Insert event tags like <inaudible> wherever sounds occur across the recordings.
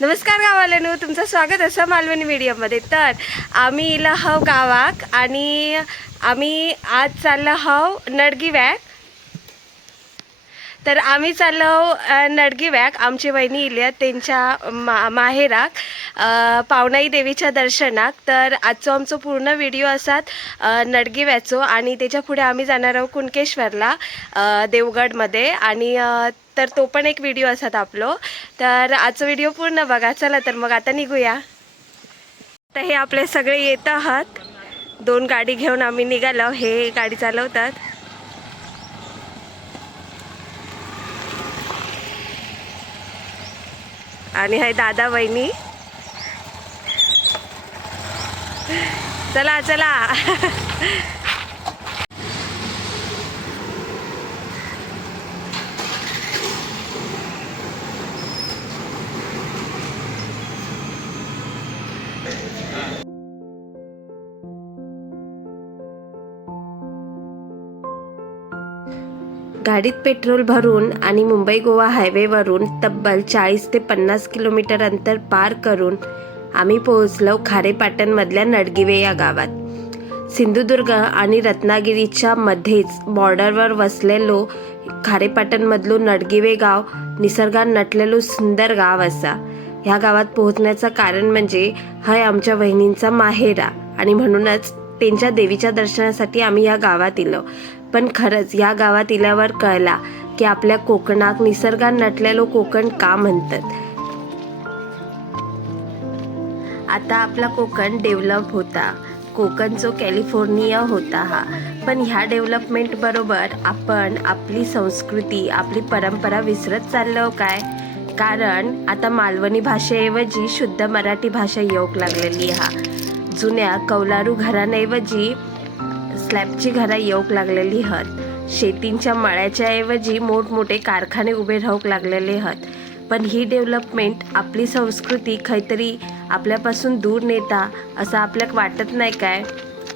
नमस्कार गावाल्यानो तुमचं स्वागत असं मालवणी मीडियममध्ये. तर आम्ही इला हव गावाक आणि आम्ही आज चाललो हव नडगी वॅक तर आम्ही चाललो नडगी वॅक आमची वहिनी इल्या त्यांच्या मा माहेराक पावनाई देवीच्या दर्शनाक. तर आजचो आमचो पूर्ण व्हिडिओ असतात नडगी वॅचो आणि त्याच्या पुढे आम्ही जाणार आहोत कुणकेश्वरला देवगडमध्ये. आणि तर तो पण एक व्हिडिओ असत आपलो. तर आजचा व्हिडिओ पूर्ण बघा. चला तर मग आता निघूया. तर हे आपले सगळे येत आहात. दोन गाडी घेऊन आम्ही निघालो. हे गाडी चालवतात. आणि हाय दादा बहिणी चला चला. <laughs> गाडीत पेट्रोल भरून आणि मुंबई गोवा हायवेवरून तब्बल चाळीस ते पन्नास किलोमीटर अंतर पार करून आम्ही पोहोचलो खारेपाटणमधल्या नडगिवे या गावात. सिंधुदुर्ग आणि रत्नागिरीच्या मध्येच बॉर्डरवर वसलेलो खारेपाटणमधलो नडगिवे गाव निसर्गात नटलेलो सुंदर गाव असा. ह्या गावात पोहोचण्याचं कारण म्हणजे हाय आमच्या वहिनींचा माहेरा आणि म्हणूनच त्यांच्या देवीच्या दर्शनासाठी आम्ही या गावात इलो पण खरंच या गावात इल्यावर कळला की आपल्या कोकणात निसर्गात नटलेलो कोकण का म्हणतात? आता आपला कोकण डेव्हलप होता. कोकण जो कॅलिफोर्निया होता हा. पण ह्या डेव्हलपमेंट बरोबर आपण आपली संस्कृती आपली परंपरा विसरत चाललो काय? कारण आता मालवणी भाषेऐवजी शुद्ध मराठी भाषा येऊक लागलेली हा. जुन्या कौलारू घराण्याऐवजी स्लॅबची घरा येऊक लागलेली हत. शेतींच्या मळ्याच्या ऐवजी मोठमोठे कारखाने उभे राहूक लागलेले हत. पण ही डेव्हलपमेंट आपली संस्कृती खैतरी आपल्यापासून दूर नेता असं आपल्याक वाटत नाही काय?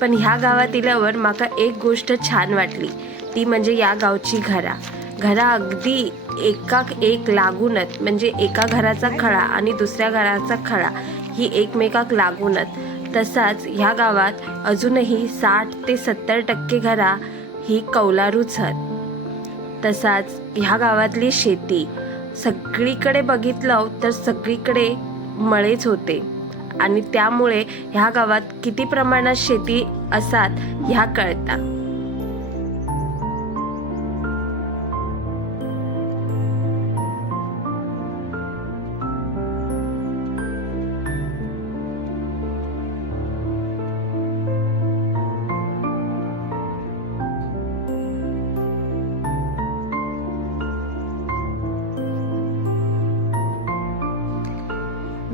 पण ह्या गावात इल्यावर माका एक गोष्ट छान वाटली. ती म्हणजे या गावची घरा. घरा अगदी एकाक एक लागूनच म्हणजे एका घराचा खळा आणि दुसऱ्या घराचा खळा ही एकमेकाक लागूनच तसाच ह्या गावात अजूनही साठ ते सत्तर टक्के घरा ही कौलारूच आहेत. तसाच ह्या गावातली शेती सगळीकडे बघितलं तर सगळीकडे मळेच होते. आणि त्यामुळे ह्या गावात किती प्रमाणात शेती असात ह्या कळतात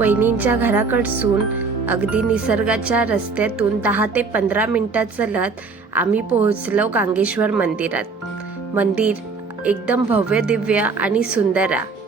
वहिनींच्या घराकडसून अगदी निसर्गाच्या रस्त्यातून दहा ते पंधरा मिनिटात चलत आम्ही पोहोचलो गांगेश्वर मंदिरात. मंदिर एकदम भव्य दिव्य आणि सुंदर आहे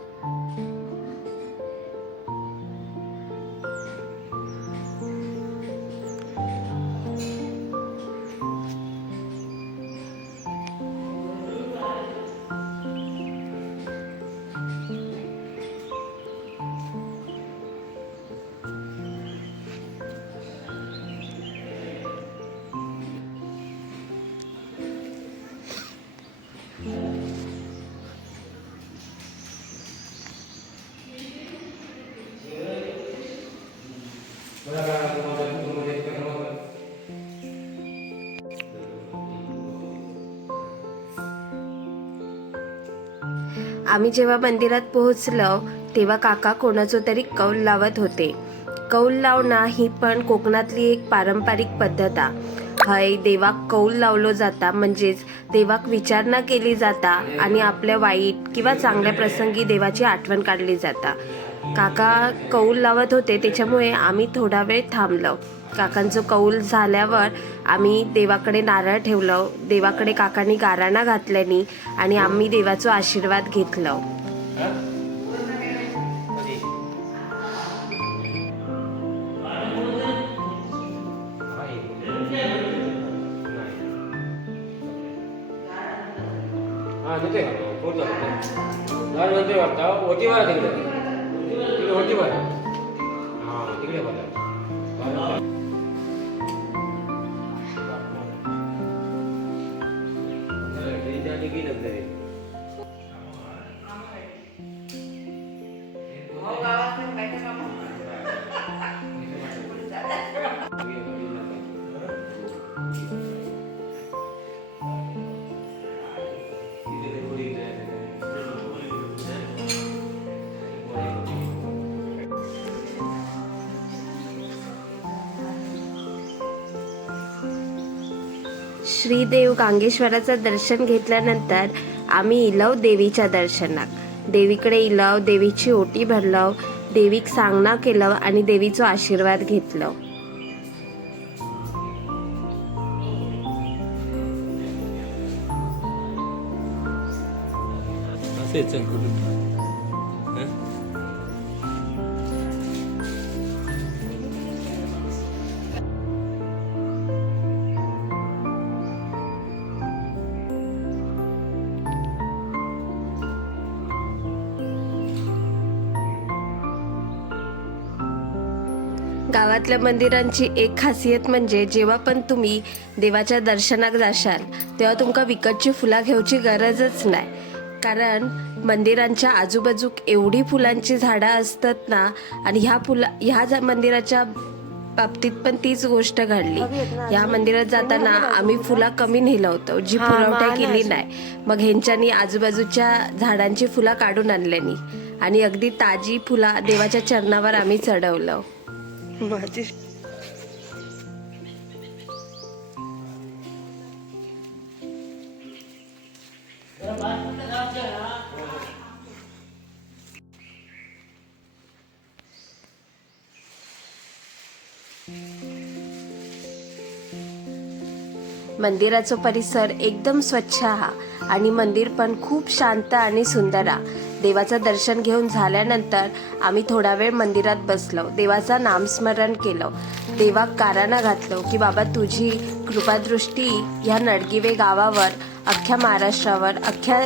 आम्ही जेव्हा मंदिरात पोहोचलो तेव्हा काका कोणाचं तरी कौल लावत होते. कौल लावणं ही पण कोकणातली एक पारंपरिक पद्धत आहे हय देवाक कौल लावलो जाता म्हणजेच देवाक विचारणा केली जाता आणि आपल्या वाईट किंवा चांगल्या प्रसंगी देवाची आठवण काढली जाता. काका कौल लावत होते त्याच्यामुळे आम्ही थोडा वेळ थांबलो. काकांचं कौल झाल्यावर आम्ही देवाकडे नारळ ठेवलं. देवाकडे काकांनी गाराणा घातल्यानी आणि आम्ही देवाचं आशीर्वाद घेतलं. श्रीदेव गांगेश्वराचं दर्शन घेतल्यानंतर आम्ही इलव देवीच्या दर्शनाक देवीकडे इलव देवीची ओटी भरलव देवीक सांगणा केलं आणि देवीचो आशीर्वाद घेतलं असं गावातल्या मंदिरांची एक खासियत म्हणजे जेव्हा पण तुम्ही देवाच्या दर्शनाक जाशाल तेव्हा तुमका विकतची फुला घेऊची गरजच नाही. कारण मंदिरांच्या आजूबाजूक एवढी फुलांची झाडं असतात ना आणि ह्या फुला ह्या जा- मंदिराच्या बाबतीत पण तीच गोष्ट घडली. या मंदिरात जाताना आम्ही फुला कमी नेलं होतं जी पुरवठा केली नाही. मग ह्यांच्यानी आजूबाजूच्या झाडांची फुला काढून आणल्यानी. आणि अगदी ताजी फुला देवाच्या चरणावर आम्ही चढवलं. माझी. मंदिराचो परिसर एकदम स्वच्छ हा आणि मंदिर पण खूप शांत आणि सुंदर हा. देवाचं दर्शन घेऊन झाल्यानंतर आम्ही थोडा वेळ मंदिरात बसलो. देवाचं नामस्मरण केलं. देवाक काराना घातलो की बाबा तुझी कृपादृष्टी ह्या नडगिवे गावावर अख्ख्या महाराष्ट्रावर अख्ख्या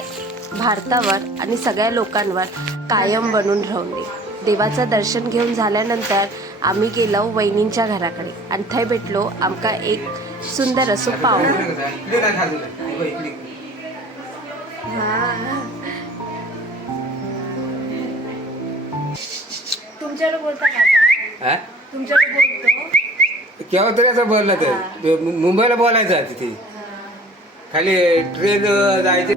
भारतावर आणि सगळ्या लोकांवर कायम बनून राहून दे. देवाचं दर्शन घेऊन झाल्यानंतर आम्ही गेलो वहिनींच्या घराकडे. आणि थंय भेटलो. आमका एक सुंदर असो पाहुणं तुमच्याकडे बोलता का हा? तुमच्याकडे बोलतो. केव्हा तरी असं बोललं तर. मु- मुंबईला बोलायचं तिथे. खाली ट्रेन जायचे.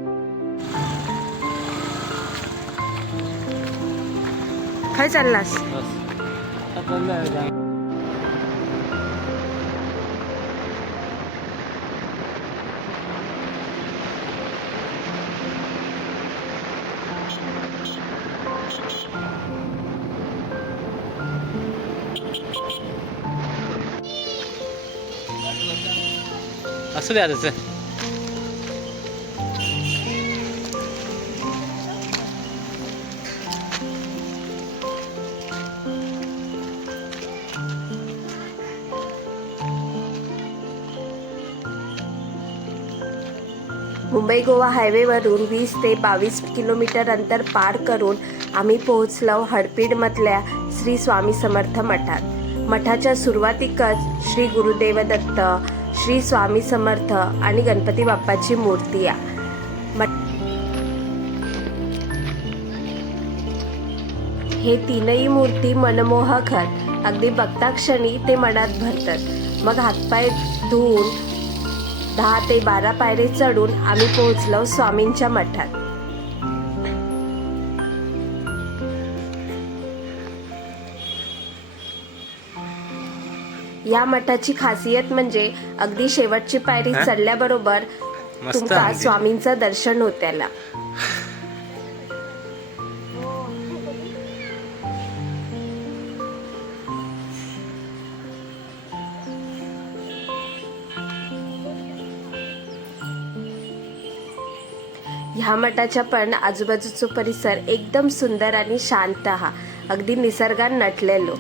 काय चाललास? असं द्या तसं मुंबई गोवा हायवेवरून वीस ते बावीस किलोमीटर अंतर पार करून आम्ही पोहोचलो हडपीडमधल्या श्री स्वामी समर्थ मठात. मठाच्या सुरुवातीकच श्री गुरुदेव दत्त श्री स्वामी समर्थ आणि गणपती बाप्पाची मूर्ती या. मठ हे तीनही मूर्ती मनमोहक आहेत. अगदी बघताक्षणी ते मनात भरतात. मग हातपाय धुवून दहा ते बारा पायरे चढून आम्ही पोहोचलो स्वामींच्या मठात. या मठाची खासियत म्हणजे अगदी शेवटची पायरी? चढल्याबरोबर तुमका. स्वामींचं दर्शन होत्याला ह्या मठाच्या पण आजूबाजूचा परिसर एकदम सुंदर आणि शांत हा अगदी निसर्गात नटलेलो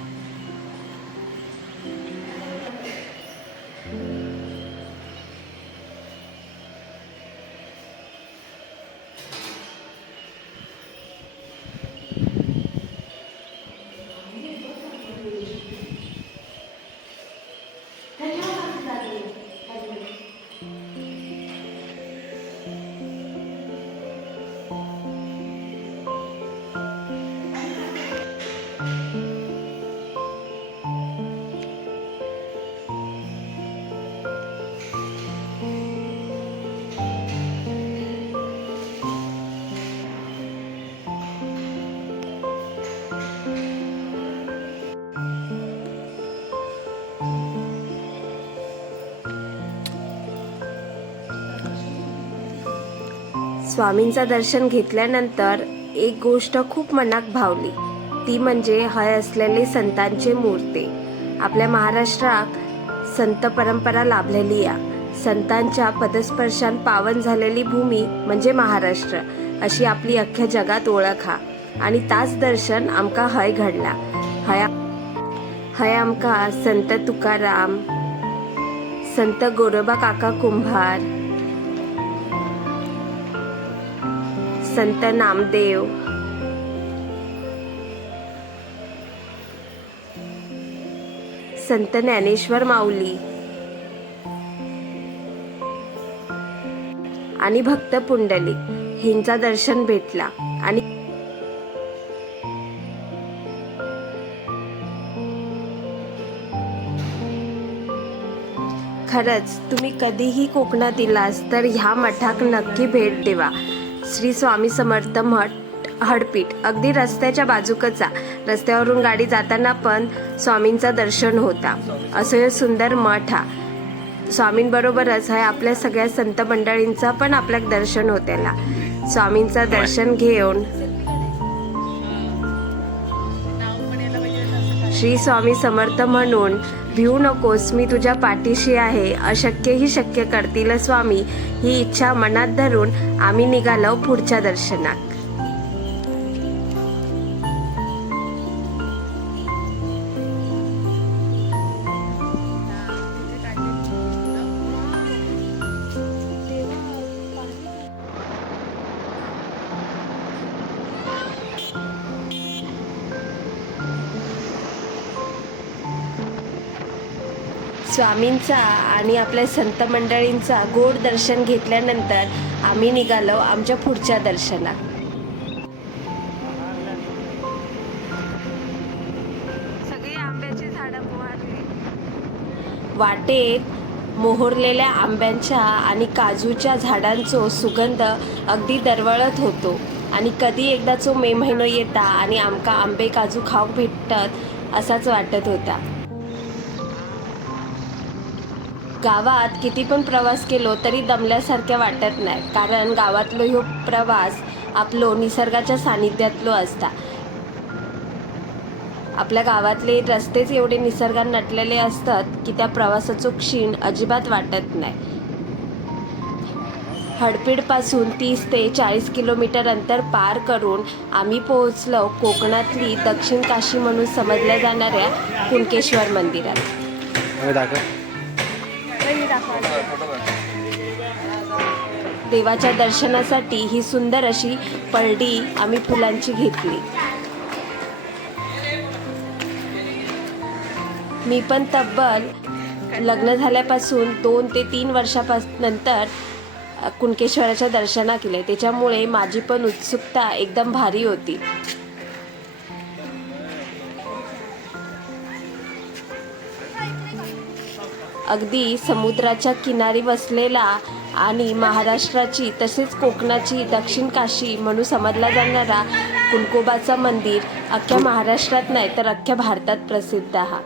स्वामींचं दर्शन घेतल्यानंतर एक गोष्ट खूप मनात भावली. ती म्हणजे हय असलेले संतांचे मूर्ते. आपल्या महाराष्ट्रात संत परंपरा लाभलेली या. संतांच्या पदस्पर्शान पावन झालेली भूमी म्हणजे महाराष्ट्र अशी आपली अख्ख्या जगात ओळख हा. आणि ताच दर्शन आमका हय घडला. हया हय आमका संत तुकाराम संत गोरोबा काका कुंभार संत नामदेव. संत ज्ञानेश्वर माऊली. आणि भक्त पुंडलिक हिंचा दर्शन भेटला आणि खरंच तुम्ही कधीही कोकणात इलास तर ह्या मठाक नक्की भेट देवा. श्री स्वामी समर्थ मठ हडपीठ अगदी रस्त्याच्या बाजूकचा. रस्त्यावरून गाडी जाताना पण स्वामींचं दर्शन होता. असं हे सुंदर मठ हा. स्वामींबरोबरच हा आपल्या सगळ्या संत मंडळींचा पण आपल्या दर्शन होत्याला स्वामींचं दर्शन घेऊन श्री स्वामी समर्थ म्हणून भिवू नकोस मी तुझ्या पाठीशी आहे. अशक्यही शक्य करतील स्वामी. ही इच्छा मनात धरून आम्ही निघालो पुढच्या दर्शनात. स्वामींचा आणि आपल्या संत मंडळींचा गोड दर्शन घेतल्यानंतर आम्ही निघालो आमच्या पुढच्या सगळी आंब्याची झाडं वाटेत मोहरलेल्या आंब्यांच्या आणि काजूच्या झाडांचो सुगंध अगदी दरवळत होतो. आणि कधी एकदाचो मे महिनो येता आणि आमका आंबे काजू खाऊक भेटतात असाच वाटत होता. गावात किती पण प्रवास केलो तरी दमल्यासारख्या वाटत नाही. कारण गावातलो ह्यो प्रवास आपलो निसर्गाच्या सानिध्यातलो असता. आपल्या गावातले रस्तेच एवढे निसर्गात नटलेले असतात की त्या प्रवासाचो क्षीण अजिबात वाटत नाही. हडपीडपासून तीस ते चाळीस किलोमीटर अंतर पार करून आम्ही पोहोचलो कोकणातली दक्षिण काशी म्हणून समजल्या जाणाऱ्या कुणकेश्वर मंदिरात. हो, दाखव. देवाच्या दर्शनासाठी ही सुंदर अशी पळडी आम्ही फुलांची घेतली. मी पण तब्बल लग्न झाल्यापासून दोन ते तीन वर्षापास नंतर कुणकेश्वराच्या दर्शना केले त्याच्यामुळे माझी पण उत्सुकता एकदम भारी होती. अगदी समुद्राच्या किनारी बसलेला आणि महाराष्ट्राची तसेच कोकणाची दक्षिण काशी म्हणून समजला जाणारा कुणकोबाचा मंदिर अख्ख्या महाराष्ट्रात नाही तर अख्ख्या भारतात प्रसिद्ध हा.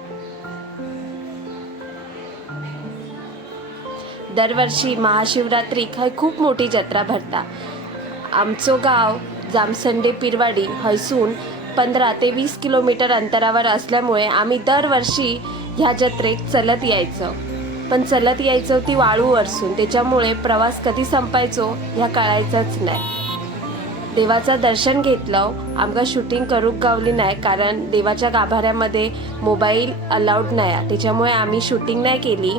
दरवर्षी महाशिवरात्रीक हय खूप मोठी जत्रा भरता आमचो गाव जामसंडे पिरवाडी हयसून पंधरा ते वीस किलोमीटर अंतरावर असल्यामुळे आम्ही दरवर्षी ह्या जत्रेत चलत यायचं. पण चलत यायचो ती वाळू वरसून. त्याच्यामुळे प्रवास कधी संपायचो ह्या कळायचंच नाही. देवाचं दर्शन घेतलं आमका शूटिंग करूक गावली नाही कारण देवाच्या गाभाऱ्यामध्ये मोबाईल अलाउड नाही त्याच्यामुळे आम्ही शूटिंग नाही केली.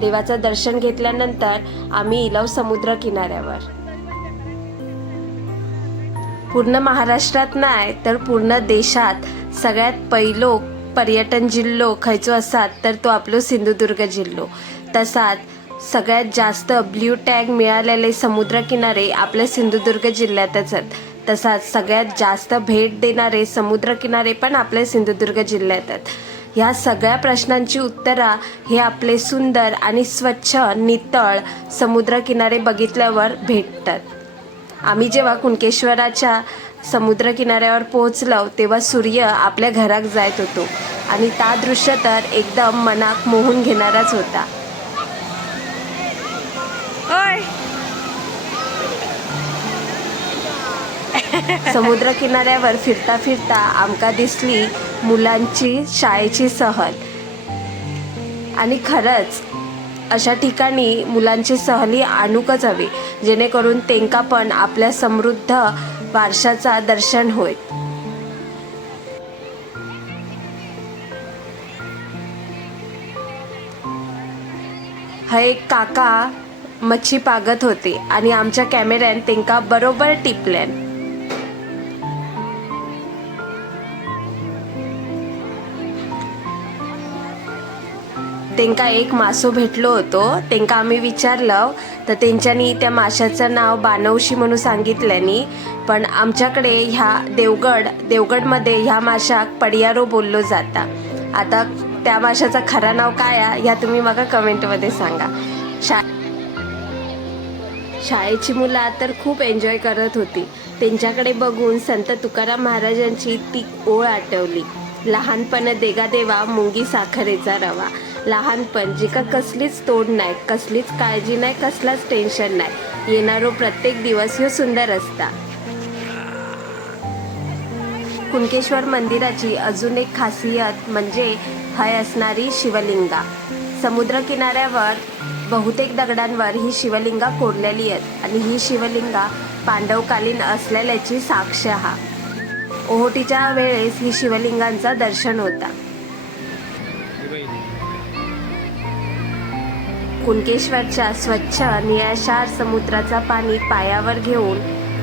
देवाचं दर्शन घेतल्यानंतर आम्ही इलव समुद्र किनाऱ्यावर. पूर्ण महाराष्ट्रात नाही तर पूर्ण देशात सगळ्यात पहिलो पर्यटन जिल्हो खंयचो आसात तर तो आपलो सिंधुदुर्ग जिल्हो. तसाच सगळ्यात जास्त ब्ल्यू टॅग मिळालेले समुद्रकिनारे आपल्या सिंधुदुर्ग जिल्ह्यातच आहेत. तसाच सगळ्यात जास्त भेट देणारे समुद्रकिनारे पण आपल्या सिंधुदुर्ग जिल्ह्यात आहेत. ह्या सगळ्या प्रश्नांची उत्तरा हे आपले सुंदर आणि स्वच्छ नितळ समुद्रकिनारे बघितल्यावर भेटतात. आम्ही जेव्हा कुणकेश्वराच्या समुद्रकिनाऱ्यावर पोहोचलो तेव्हा सूर्य आपल्या घरात जात होतो. आणि ता दृश्य तर एकदम मनाक मोहून घेणाराच होता. समुद्र किनाऱ्यावर फिरता फिरता आमका दिसली मुलांची शाळेची सहल. आणि खरंच अशा ठिकाणी मुलांची सहली आणूकच हवी जेणेकरून तेंका पण आपल्या समृद्ध वारशाचा दर्शन होय. हा एक काका मच्छी पागत होते आणि आमच्या कॅमेऱ्यान तेंका बरोबर टिपल्यान. तेंका एक मासो भेटलो होतो. तेंका आम्ही विचारलं तर त्यांच्यानी त्या माशाचं नाव बानवशी म्हणून सांगितल्यानी पण आमच्याकडे ह्या देवगड देवगडमध्ये ह्या माशाक पडियारो बोललो जाता. आता त्या माशाचं खरं नाव काय आहे ह्या तुम्ही मला कमेंटमध्ये सांगा. शा शाळेची मुलं तर खूप एन्जॉय करत होती. त्यांच्याकडे बघून संत तुकाराम महाराजांची ती ओळ आठवली. लहानपण देगा देवा मुंगी साखरेचा रवा. लहानपण जिका कसलीच तोड नाही कसलीच काळजी नाही कसलाच टेन्शन नाही. येणारो प्रत्येक दिवस ह्यो सुंदर असता. कुणकेश्वर मंदिराची अजून एक खासियत म्हणजे हय असणारी शिवलिंगा. समुद्र किनाऱ्यावर बहुतेक दगडांवर ही शिवलिंगा कोरलेली आहेत आणि ही शिवलिंगा पांडवकालीन असलेल्याची साक्ष हा. ओहोटीच्या वेळेस ही शिवलिंगांचा दर्शन होता. कुणकेश्वरच्या स्वच्छ निळाशार समुद्राचा पाणी पायावर घेऊन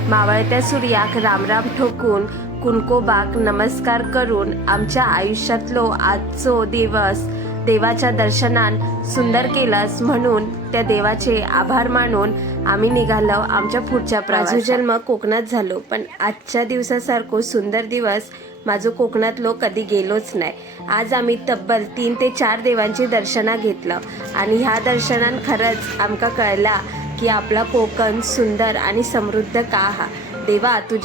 मावळत्या सूर्याक रामराम ठोकून कुणकोबाक नमस्कार करून आमच्या आयुष्यातलो आजचो दिवस देवाच्या दर्शनान सुंदर केलास म्हणून त्या देवाचे आभार मानून आम्ही निघालो आमच्या पुढच्या प्राजू जन्म कोकणात झालो पण आजच्या दिवसासारखो सुंदर दिवस माझो कोकणातलो कधी गेलोच नाही. आज आम्ही तब्बल तीन ते चार देवांची दर्शना घेतलं आणि ह्या दर्शनान खरंच आमका कळला की आपला कोकण सुंदर आणि समृद्ध का हा. देवा तुझी